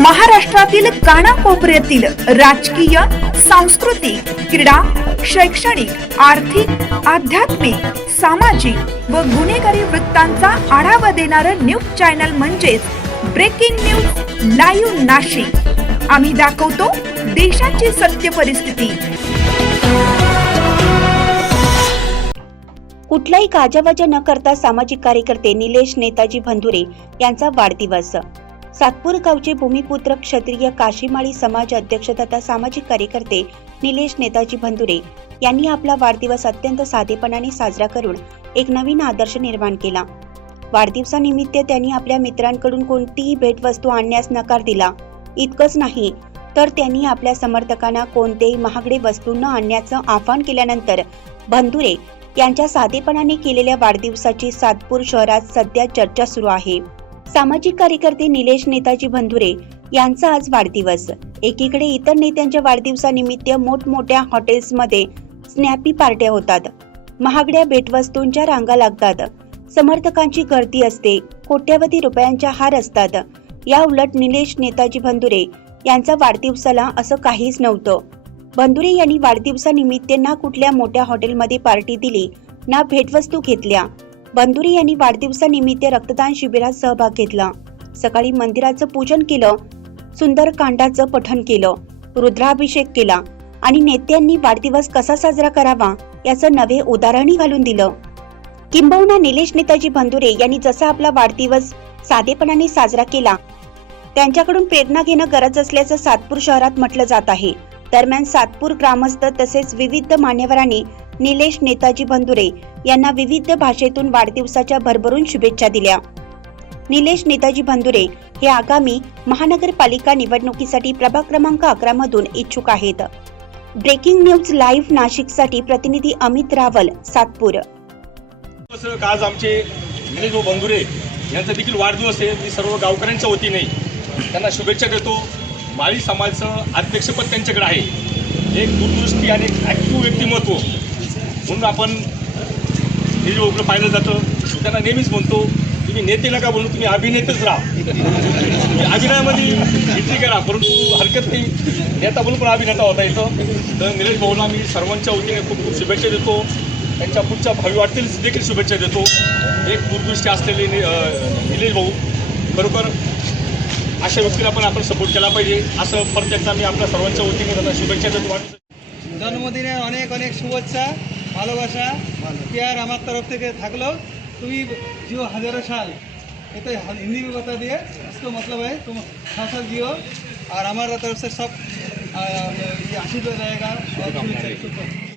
महाराष्ट्रातील कानाकोपऱ्यातील राजकीय सांस्कृतिक क्रीडा शैक्षणिक आर्थिक आध्यात्मिक सामाजिक व गुन्हेगारी वृत्तांचा आढावा देणारं न्यूज चॅनल म्हणजेच ब्रेकिंग न्यूज लाईव्ह नाशिक. आम्ही दाखवतो देशाची सत्य परिस्थिती. कुठलाही काजावाजा न करता सामाजिक कार्यकर्ते निलेश नेताजी भंधुरे यांचा वाढदिवस. सातपूर गावचे भूमिपुत्र क्षत्रिय काशीमाळी समाज अध्यक्ष तथा सामाजिक कार्यकर्ते निलेश नेताजी भंदुरे यांनी आपला वाढदिवस अत्यंत साधेपणाने साजरा करून एक नवीन आदर्श निर्माण केला. वाढदिवसानिमित्त त्यांनी आपल्या मित्रांकडून कोणतीही भेटवस्तू आणण्यास नकार दिला. इतकंच नाही तर त्यांनी आपल्या समर्थकांना कोणतेही महागडे वस्तू न आणण्याचं आवाहन केल्यानंतर भंधुरे यांच्या साधेपणाने केलेल्या वाढदिवसाची सातपूर शहरात सध्या चर्चा सुरू आहे. सामाजिक कार्यकर्ते निलेश नेताजी बंधुरे यांचा आज वाढदिवस. एकीकडे इतर नेत्यांच्या वाढदिवसानिमित्त मोठमोठ्या हॉटेल्समध्ये स्नॅपी पार्ट्या होतात. महागड्या भेटवस्तूंच्या रांगा लागतात. समर्थकांची गर्दी असते. कोट्यवधी रुपयांच्या हार असतात. या उलट निलेश नेताजी भंधुरे यांचा वाढदिवसाला असं काहीच नव्हतं. बंधुरे यांनी वाढदिवसानिमित्त ना कुठल्या मोठ्या हॉटेलमध्ये पार्टी दिली ना भेटवस्तू घेतल्या बंधुरे यांनी वाढदिवसानिमित्त रक्तदान शिबिरात सहभाग घेतला. सकाळी मंदिराचं पूजन केलं सुंदरकांडाचं पठण केलं रुद्राभिषेक केला आणि नेत्यांनी वाढदिवस कसा साजरा करावा याचं नवे उदाहरणही घालून दिलं. किंबहुना निलेश नेताजी बंधुरे यांनी जसा आपला वाढदिवस साधेपणाने साजरा केला त्यांच्याकडून प्रेरणा घेणं गरज असल्याचं सातपूर शहरात म्हटलं जात आहे. दरम्यान सातपूर ग्रामस्थ तसेच विविध मान्यवरांनी निलेश नेताजी बंधुरे यांना विविध भाषेतून वाढदिवसाच्या भरभरून शुभेच्छा दिल्या. निलेश नेताजी बंधुरे हे आगामी महानगरपालिका निवडणुकीसाठी प्रभाग क्रमांक अकरा मधून इच्छुक आहेत. ब्रेकिंग न्यूज लाईव्ह नाशिकसाठी प्रतिनिधी अमित रावल सातपूर. आज आमचे निलेश भाऊ बंधुरे यांचा देखील वाढदिवस आहे. मी सर्व गावकऱ्यांच्या वतीने त्यांना शुभेच्छा देतो. माळी समाजाचं अध्यक्षपद त्यांच्याकडे आहे. एक दूरदृष्टी आणि एक ॲक्टिव्ह व्यक्तिमत्व. म्हणून आपण हे जे उघडं पाहिलं जातं त्यांना नेहमीच म्हणतो तुम्ही नेते नका बोलून तुम्ही अभिनेतेच राहा. तुम्ही अभिनयामध्ये एंट्री करा परंतु हरकत नाही. नेता बोलून पण अभिनेता होता इथं. तर निलेश भाऊला मी सर्वांच्या वतीने खूप खूप शुभेच्छा देतो. त्यांच्या पुढच्या भावी वाटतील देखील शुभेच्छा देतो. एक दूरदृष्टी असलेले नि- निलेश भाऊ. बरोबर अशा व्यक्तीला पण आपण सपोर्ट केला पाहिजे असं परत एकदा मी आपल्या सर्वांच्या वतीने त्यांना शुभेच्छा देतो वाटतं জন্মদিনের অনেক অনেক শুভেচ্ছা ভালোবাসা प्यार আমার तरफ থেকে থাকলো তুমি जियो हजारों साल ये तो हिंदी में बता दिए इसको मतलब है तुम साल साल जियो और हमारा तरफ से सब आ, ये आशीर्वाद रहेगा और शुभेच्छा